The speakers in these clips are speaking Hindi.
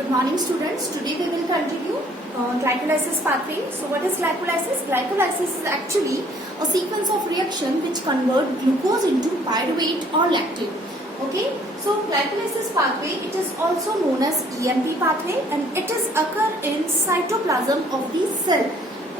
Good morning, students. Today we will continue glycolysis pathway. So what is glycolysis? Glycolysis is actually a sequence of reaction which convert glucose into pyruvate or lactate. Okay. So glycolysis pathway, it is also known as EMP pathway, and it is occur in cytoplasm of the cell.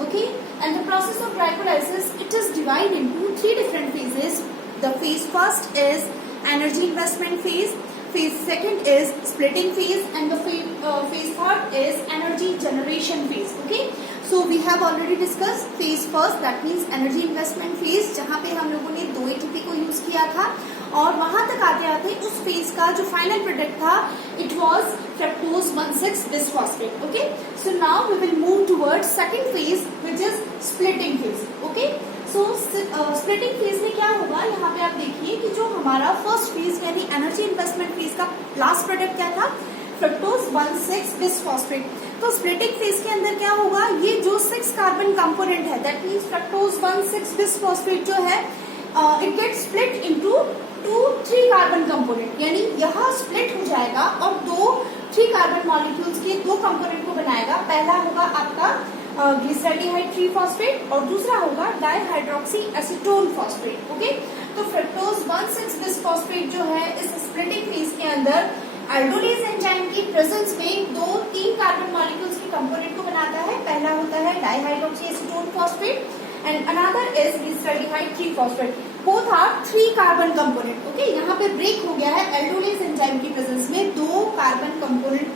Okay. And the process of glycolysis, it is divided into three different phases. The phase first is energy investment phase. Phase second is splitting phase, and the phase third is energy generation phase. Okay, so we have already discussed phase first, that means energy investment phase, जहाँ पे हम लोगों ने 2 ATP को यूज किया था, और वहां तक आते आते उस फेज का जो फाइनल प्रोडक्ट था it was fructose 1,6 bisphosphate. Okay, so now we will move towards second phase which is splitting phase. Okay, so splitting phase में क्या होगा, यहाँ पे आप देखिए कि जो हमारा फर्स्ट फेज यानी एनर्जी इन्वेस्टमेंट फेज का लास्ट प्रोडक्ट क्या था, फ्रक्टोज 1,6 बिसफॉस्फेट. तो स्प्लिटिंग फेज के अंदर क्या होगा, ये जो 6 कार्बन कंपोनेंट है दैट मीन्स फ्रक्टोज 1,6 बिसफॉस्फेट जो है it get split into 2-3 carbon component, यानी यहाँ स्प्लिट हो जाएगा और 3 कार्बन मॉलिक्यूल्स के 2 कंपोनेंट को बनाएगा. पहला होगा आपका ग्लिसरॉल्डिहाइड 3 फॉस्फेट और दूसरा होगा डाइहाइड्रोक्सी एसीटोन फॉस्फेट. ओके, तो फ्रक्टोज 1,6 बिसफॉस्फेट जो है इस स्प्लिटिंग फेज के अंदर एल्डोलेज एंजाइम की प्रेजेंस में 2-3 कार्बन मॉलिक्यूल्स के कंपोनेंट को बनाता है. पहला होता है dihydroxy acetone phosphate and another is glyceraldehyde 3 phosphate. Both are 3 carbon component. Okay, यहाँ पे ब्रेक हो गया है एल्डोलेज एंजाइम की प्रेजेंस में 2 कार्बन कंपोनेंट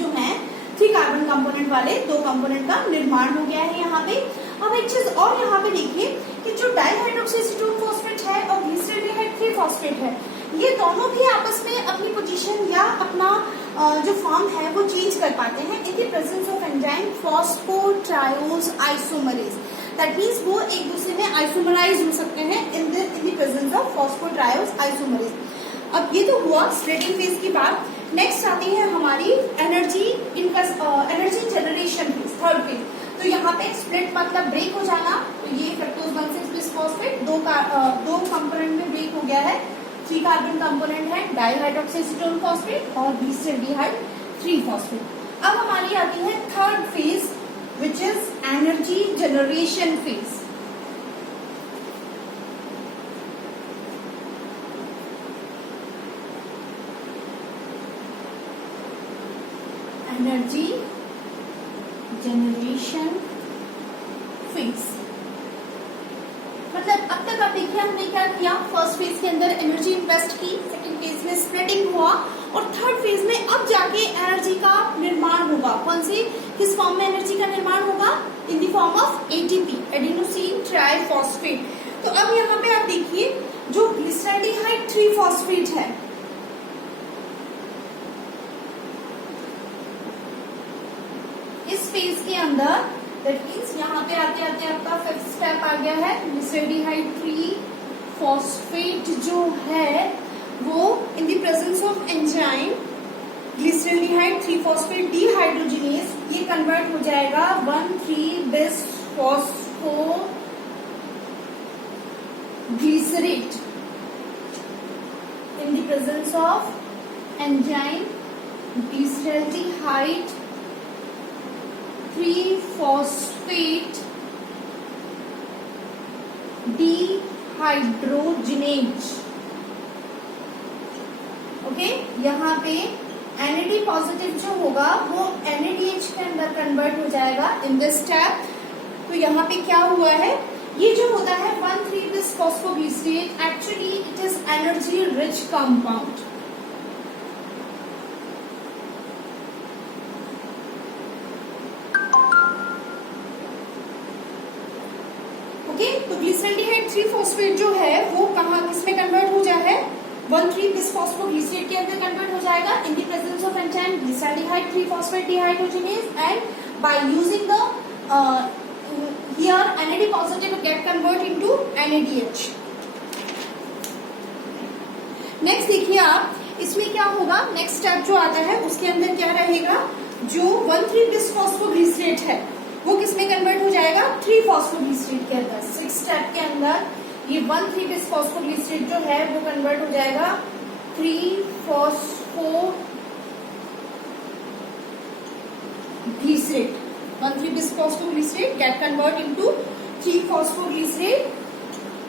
जो है 3 कार्बन कंपोनेंट वाले 2 कंपोनेंट का निर्माण हो गया है यहाँ पे. अब एक चीज और यहाँ पे देखिए कि जो डाइहाइड्रोक्सी एसीटोन फॉस्फेट है और ग्लिसरॉल्डिहाइड 3 फॉस्फेट है, ये दोनों भी आपस में अपनी पोजीशन या अपना जो फॉर्म है वो चेंज कर पाते हैं in the presence of enzyme phosphotriose isomerase. That means वो एक दूसरे में आइसोमराइज हो सकते हैं in the presence of phosphotriose isomerase. अब ये तो हुआ स्प्लिटिंग फेज की बात. नेक्स्ट आती है हमारी energy generation phase, third phase. तो यहाँ पे स्प्लिट मतलब ब्रेक हो जाना. तो ये फ्रक्टोज 1,6 बिसफॉस्फेट 2 कंपोनेंट में ब्रेक हो गया है. 3 कार्बन कंपोनेंट है डाइहाइड्रोक्सी एसीटोन फॉस्फेट और ग्लिसरॉल्डिहाइड 3 फॉस्फेट. अब हमारी आती है third phase which is energy generation phase. Energy generation phase मतलब अब तक आप देखिए हमने क्या किया, फर्स्ट फेज के अंदर एनर्जी इन्वेस्ट की, सेकंड फेज में स्प्लिटिंग हुआ और थर्ड फेज में अब जाके एनर्जी का निर्माण होगा. कौन सी, किस फॉर्म में एनर्जी का निर्माण होगा, in the form of ATP, adenosine triphosphate. तो अब यहाँ पे आप देखिए जो ग्लिसरॉल्डिहाइड 3 फॉस्फेट है, इस फेज के अंदर दैट मीन्स यहाँ पे आते आते आपका 5th स्टेप आ गया है. ग्लिसरॉल्डिहाइड 3 फॉस्फेट जो है वो इन the presence of enzyme glyceraldehyde 3 phosphate dehydrogenase ये कन्वर्ट हो जाएगा 1,3 बिस phospho glycerate in the presence of enzyme glyceraldehyde 3 phosphate dehydrogenase. Okay, यहाँ पे NAD पॉजिटिव जो होगा वो NADH के अंदर कन्वर्ट हो जाएगा इन दिस स्टेप. तो यहाँ पे क्या हुआ है, ये जो होता है 1,3 बिस phosphoglycerate actually it is energy rich compound. Okay, तो ग्लिसरॉल्डिहाइड 3 फॉस्फेट जो है वो कहाँ किसमें कन्वर्ट हो जाए, 1,3 बिसफॉस्फोग्लिसरेट के अंदर कन्वर्ट हो जाएगा इन the presence of enzyme glyceraldehyde 3 phosphate dehydrogenase and by using the here NAD positive gate convert into NADH. Next देखिए आप, इसमें क्या होगा, नेक्स्ट स्टेप जो आता है उसके अंदर क्या रहेगा, जो 1,3 बिसफॉस्फोग्लिसरेट है वो किसमें कन्वर्ट हो जाएगा, 3 फॉस्फोग्लिसरेट के अंदर. 6 स्टेप के अंदर ये 1,3 बिसफॉस्फोग्लिसरेट जो है वो कन्वर्ट हो जाएगा 3 phospho glycerate. 1,3-bis-phosphoglycerate get converted into 3-phosphoglycerate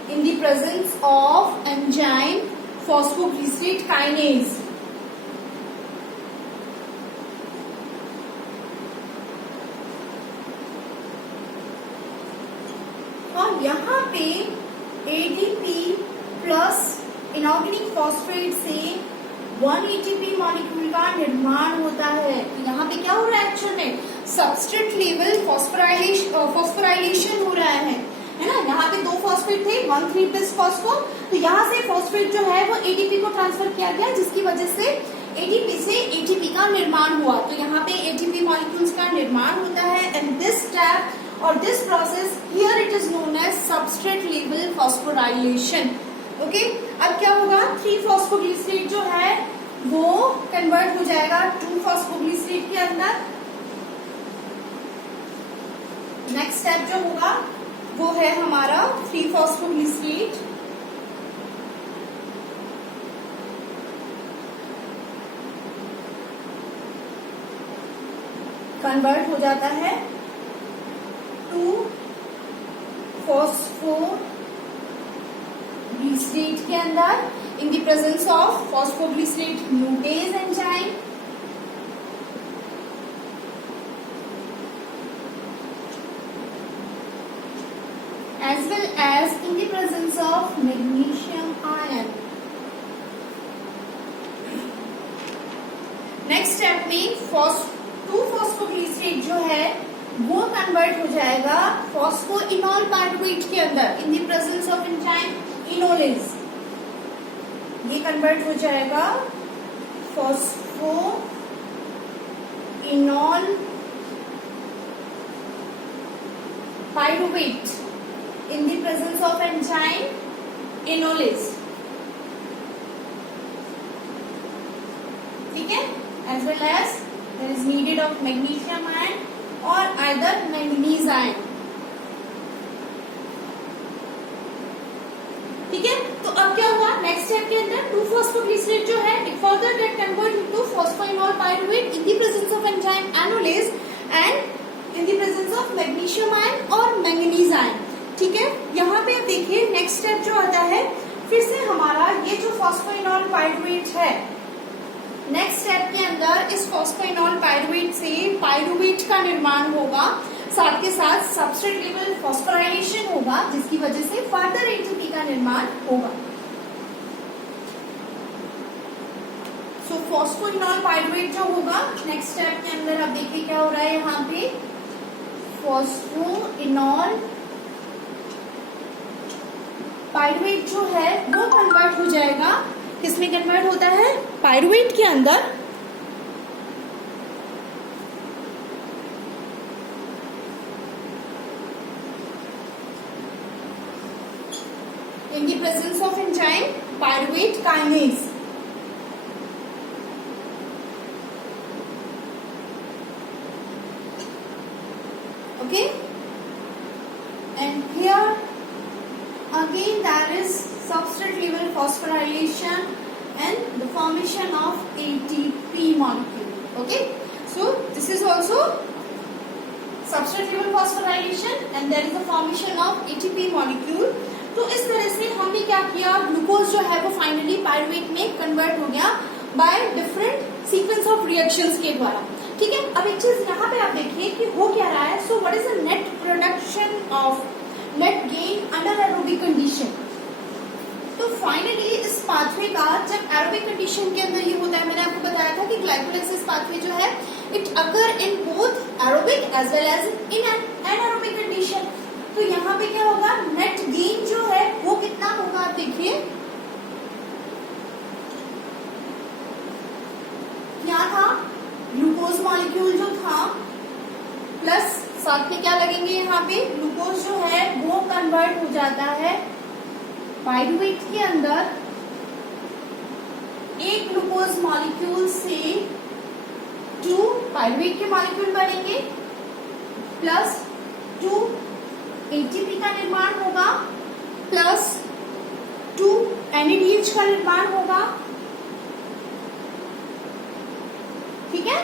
in the presence of enzyme phosphoglycerate kinase. और यहाँ पे ADP प्लस इनऑर्गेनिक फॉस्फेट से 1 ATP मॉलिक्यूल का निर्माण होता है। तो यहाँ पे क्या हो रहा है एक्चुअल में, सबस्ट्रेट लेवल फॉस्फोराइलेशन हो रहा है ना। यहाँ पे 2 फॉस्फेट थे, 1,3-bis-phosphor, तो यहाँ से फॉस्फेट जो है वो ATP को ट्रांसफर किया गया, जिसकी वजह से ADP से ATP का निर्माण हुआ। तो यहाँ पे ATP मॉलिक्यूल्स का निर्माण होता है एंड दिस स्टेप और this process here it is known as substrate level phosphorylation. Okay, अब क्या होगा, 3-phosphoglycerate जो है वो कन्वर्ट हो जाएगा 2-phosphoglycerate के अंदर। नेक्स्ट स्टेप जो होगा वो है हमारा 3-phosphoglycerate कन्वर्ट हो जाता है 2-phosphoglycerate के अंदर in the presence of phosphoglycerate mutase enzyme. As well as in the presence of magnesium ion. Next step में 2-phosphoglycerate जो है वो कन्वर्ट हो जाएगा फॉस्फोइनॉल पायरुवेट के अंदर in the presence of enzyme enolase. ये कन्वर्ट हो जाएगा phosphoenol pyruvate in the presence of enzyme enolase. ठीक है, as well as there is needed of magnesium ion और आइदर मैंगनीज आयन। ठीक है, तो अब क्या हुआ नेक्स्ट स्टेप के अंदर 2-phosphoglycerate जो है it further get convert into phosphoenol pyruvate in the presence of enzyme enolase and in the presence of magnesium ion और मैंगनीज आयन। ठीक है, यहाँ पे देखिए नेक्स्ट स्टेप जो आता है फिर से हमारा ये जो फॉस्फोइनॉल पायरुवेट है, नेक्स्ट स्टेप के अंदर इस फॉस्फोइनॉल पायरुवेट से पायरुवेट का निर्माण होगा, साथ के साथ सबस्ट्रेट लेवल फॉस्फोराइलेशन होगा, जिसकी वजह से फर्दर एटीपी का निर्माण होगा। सो फॉस्फोइनॉल पायरुवेट जो होगा नेक्स्ट स्टेप के अंदर, अब देखिए क्या हो रहा है यहाँ पे, फॉस्फोइनॉल पायरुवेट जो है वो कन्वर्ट हो जाएगा, किसमें कन्वर्ट होता है, पायरुवेट के अंदर in the presence of enzyme pyruvate kinase. Okay, and here again there is substrate level phosphorylation and the formation of ATP molecule. Okay, so this is also substrate level phosphorylation and there is the formation of ATP molecule. तो इस तरह से हमने क्या किया, ग्लूकोज जो है वो फाइनली पायरुवेट में कन्वर्ट हो गया by different sequence of reactions के द्वारा। ठीक है, अब एक चीज यहाँ पे आप देखिए कि हो क्या रहा है। So what is the net production of net gain under aerobic condition. तो फाइनली इस पाथवे का जब एरोबिक कंडीशन के अंदर ये होता है, मैंने आपको बताया था कि ग्लाइकोलाइसिस पाथवे जो है it occur in both aerobic as well as in anaerobic condition. तो यहाँ पे क्या होगा, नेट गेन जो है वो कितना होगा, आप देखिए क्या था, ग्लूकोज मॉलिक्यूल जो था प्लस साथ में क्या लगेंगे, यहाँ पे ग्लूकोज जो है वो कन्वर्ट हो जाता है पायरुवेट के अंदर एक ग्लूकोज मॉलिक्यूल से 2 पायरुवेट के मॉलिक्यूल बनेंगे प्लस 2 एटीपी का निर्माण होगा प्लस 2 NADH का निर्माण होगा। ठीक है,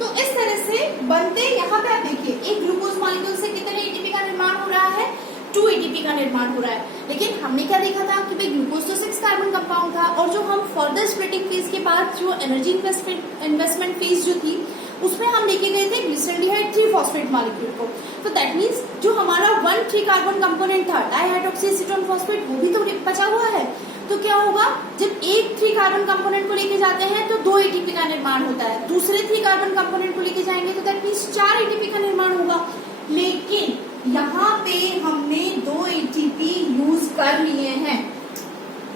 तो इस तरह से बनते, यहाँ पे आप देखिए एक ग्लूकोज मॉलिक्यूल से कितने एटीपी का निर्माण हो रहा है, 2 एटीपी का निर्माण हो रहा है। लेकिन हमने क्या देखा था कि भाई ग्लूकोज तो 6 कार्बन कंपाउंड था, और जो हम फर्दर स्प्लिटिंग फेज के बाद जो एनर्जी इन्वेस्टमेंट फेज जो थी उसमें हम लेके गए थे ग्लिसरॉल्डिहाइड 3 फॉस्फेट मॉलिक्यूल को। तो दैट मीन्स जो हमारा 1 3 कार्बन कंपोनेंट था डाइहाइड्रोक्सी एसीटोन फॉस्फेट, वो भी तो बचा हुआ है। तो क्या होगा, जब एक 3 कार्बन कंपोनेंट को लेके जाते हैं तो 2 एटीपी का निर्माण होता है, दूसरे 3 कार्बन कंपोनेंट को लेके जाएंगे तो दैट मीन्स 4 एटीपी का निर्माण होगा। लेकिन यहाँ पे हमने 2 एटीपी यूज कर लिए हैं,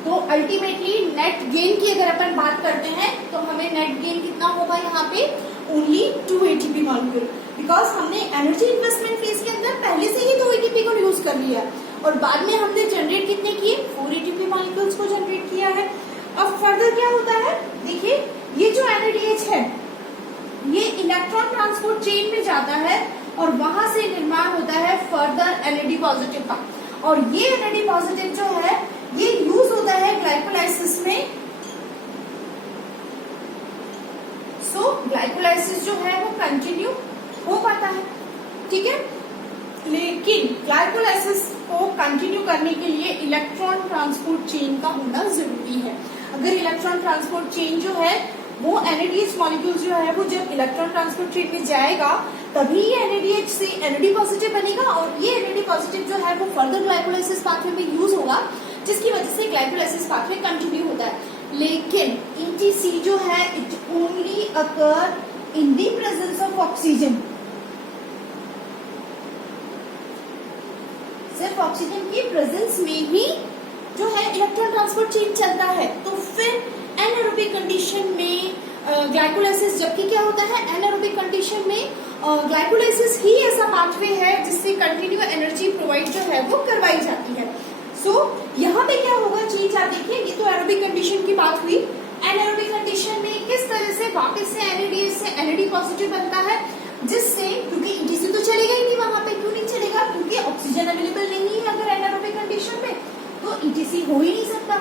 तो अल्टीमेटली नेट गेन की अगर अपन बात करते हैं तो हमें नेट गेन कितना होगा यहाँ पे, ओनली 2 एटीपी मॉलिक्यूल, बिकॉज हमने एनर्जी इन्वेस्टमेंट फेज के अंदर पहले से ही 2 एटीपी को यूज कर लिया और बाद में हमने जनरेट कितने किए, 4 एटीपी मॉलिक्यूल्स को जनरेट किया है। अब फर्दर क्या होता है, देखिए ये जो NADH है ये इलेक्ट्रॉन ट्रांसपोर्ट चेन में जाता है और वहां से निर्माण होता है फर्दर NAD पॉजिटिव का, और ये NAD पॉजिटिव जो है ये यूज होता है ग्लाइकोलाइसिस में। सो ग्लाइकोलाइसिस जो है वो कंटिन्यू हो पाता है, ठीक है। लेकिन ग्लाइकोलाइसिस को कंटिन्यू करने के लिए इलेक्ट्रॉन ट्रांसपोर्ट चेन का होना जरूरी है। अगर इलेक्ट्रॉन ट्रांसपोर्ट चेन जो है वो NADH मॉलिक्यूल जो है वो जब इलेक्ट्रॉन ट्रांसपोर्ट चेन में जाएगा तभी ये NADH से NAD पॉजिटिव बनेगा, और ये NAD पॉजिटिव जो है वो फर्दर ग्लाइकोलाइसिस पाथवे में यूज होगा, जिसकी वजह से ग्लाइकोलाइसिस पाथवे कंटिन्यू होता है। लेकिन ETC जो है it only occur in the presence of oxygen, सिर्फ ऑक्सीजन की प्रेजेंस में ही जो है इलेक्ट्रॉन ट्रांसपोर्ट चेन चलता है। तो फिर एनारोबिक कंडीशन में ग्लाइकोलाइसिस, जबकि क्या होता है एनारोबिक कंडीशन में ग्लाइकोलाइसिस ही ऐसा पाथवे है जिससे कंटिन्यू एनर्जी प्रोवाइड जो है वो करवाई जाती है। सो यहाँ पे क्या होगा चीज आप देखिए, ये तो एरोबिक कंडीशन की बात हुई। एनारोबिक कंडीशन में किस तरह से वापस से NADH से NAD पॉजिटिव बनता है, जिससे क्योंकि ETC तो चलेगा ही नहीं वहां पे, क्यों नहीं चलेगा, क्योंकि ऑक्सीजन अवेलेबल नहीं है अगर एनारोबिक कंडीशन में, तो ETC हो ही नहीं सकता।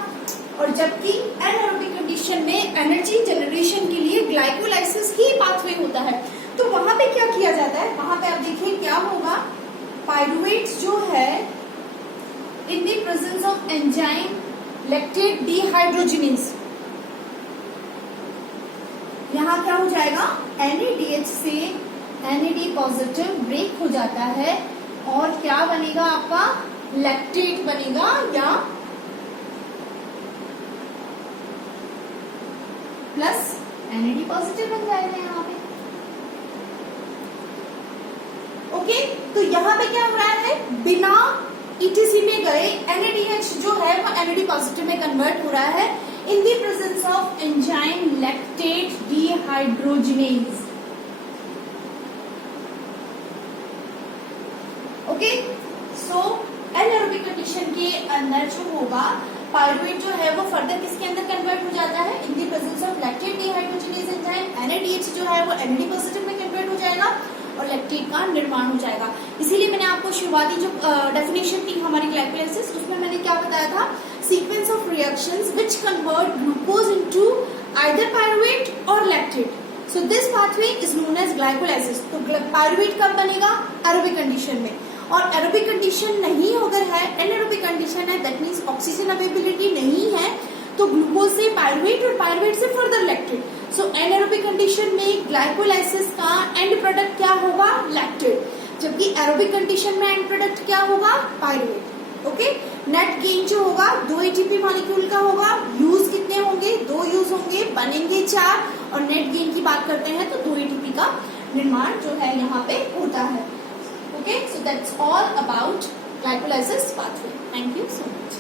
और जबकि एनारोबिक कंडीशन में एनर्जी जनरेशन के लिए ग्लाइकोलाइसिस ही पाथवे होता है, तो वहां पे क्या किया जाता है, वहां पे आप देखिए क्या होगा, पायरुवेट्स जो है इन the presence of enzyme lactate dehydrogenase, यहाँ क्या हो जाएगा, NADH से NAD पॉजिटिव ब्रेक हो जाता है और क्या बनेगा आपका, लैक्टेट बनेगा या प्लस NAD पॉजिटिव बन जाएगा यहाँ पे। ओके, तो यहाँ पे क्या हो रहा है, बिना ETC में गए NADH जो है वो NAD पॉजिटिव में कन्वर्ट हो रहा है इन the presence of enzyme lactate dehydrogenase. Okay, so anaerobic condition के अंदर जो होगा पायरुवेट जो है वो फर्दर किसके अंदर कन्वर्ट हो जाता है, इन the presence of lactate dehydrogenase enzyme, NADH जो है वो NAD पॉजिटिव में कन्वर्ट हो जाएगा और लैक्टेट का निर्माण हो जाएगा। इसीलिए मैंने आपको शुरुआती जो डेफिनेशन थी हमारी ग्लाइकोलाइसिस, उसमें मैंने क्या बताया था, sequence of reactions which convert glucose into either pyruvate और lactate. So this pathway is known as glycolysis. तो पायरुवेट कब बनेगा, एरोबिक कंडीशन में, और एरोबिक कंडीशन नहीं अगर है, एनारोबिक कंडीशन है, दैट मीन्स ऑक्सीजन अवेलेबिलिटी नहीं है, तो ग्लूकोज से पायरुवेट और पायरुवेट से फर्दर लैक्टेट। सो एनारोबिक कंडीशन में ग्लाइकोलाइसिस का एंड प्रोडक्ट क्या होगा, लैक्टेट, जबकि एरोबिक कंडीशन में एंड प्रोडक्ट क्या होगा, पायरुवेट। ओके, नेट गेन जो होगा 2 एटीपी मॉलिक्यूल का होगा, यूज कितने होंगे, 2 यूज होंगे, बनेंगे 4, और नेट गेन की बात करते हैं तो 2 एटीपी का निर्माण जो है यहाँ पे होता है। Okay, so that's all about glycolysis pathway. Thank you so much.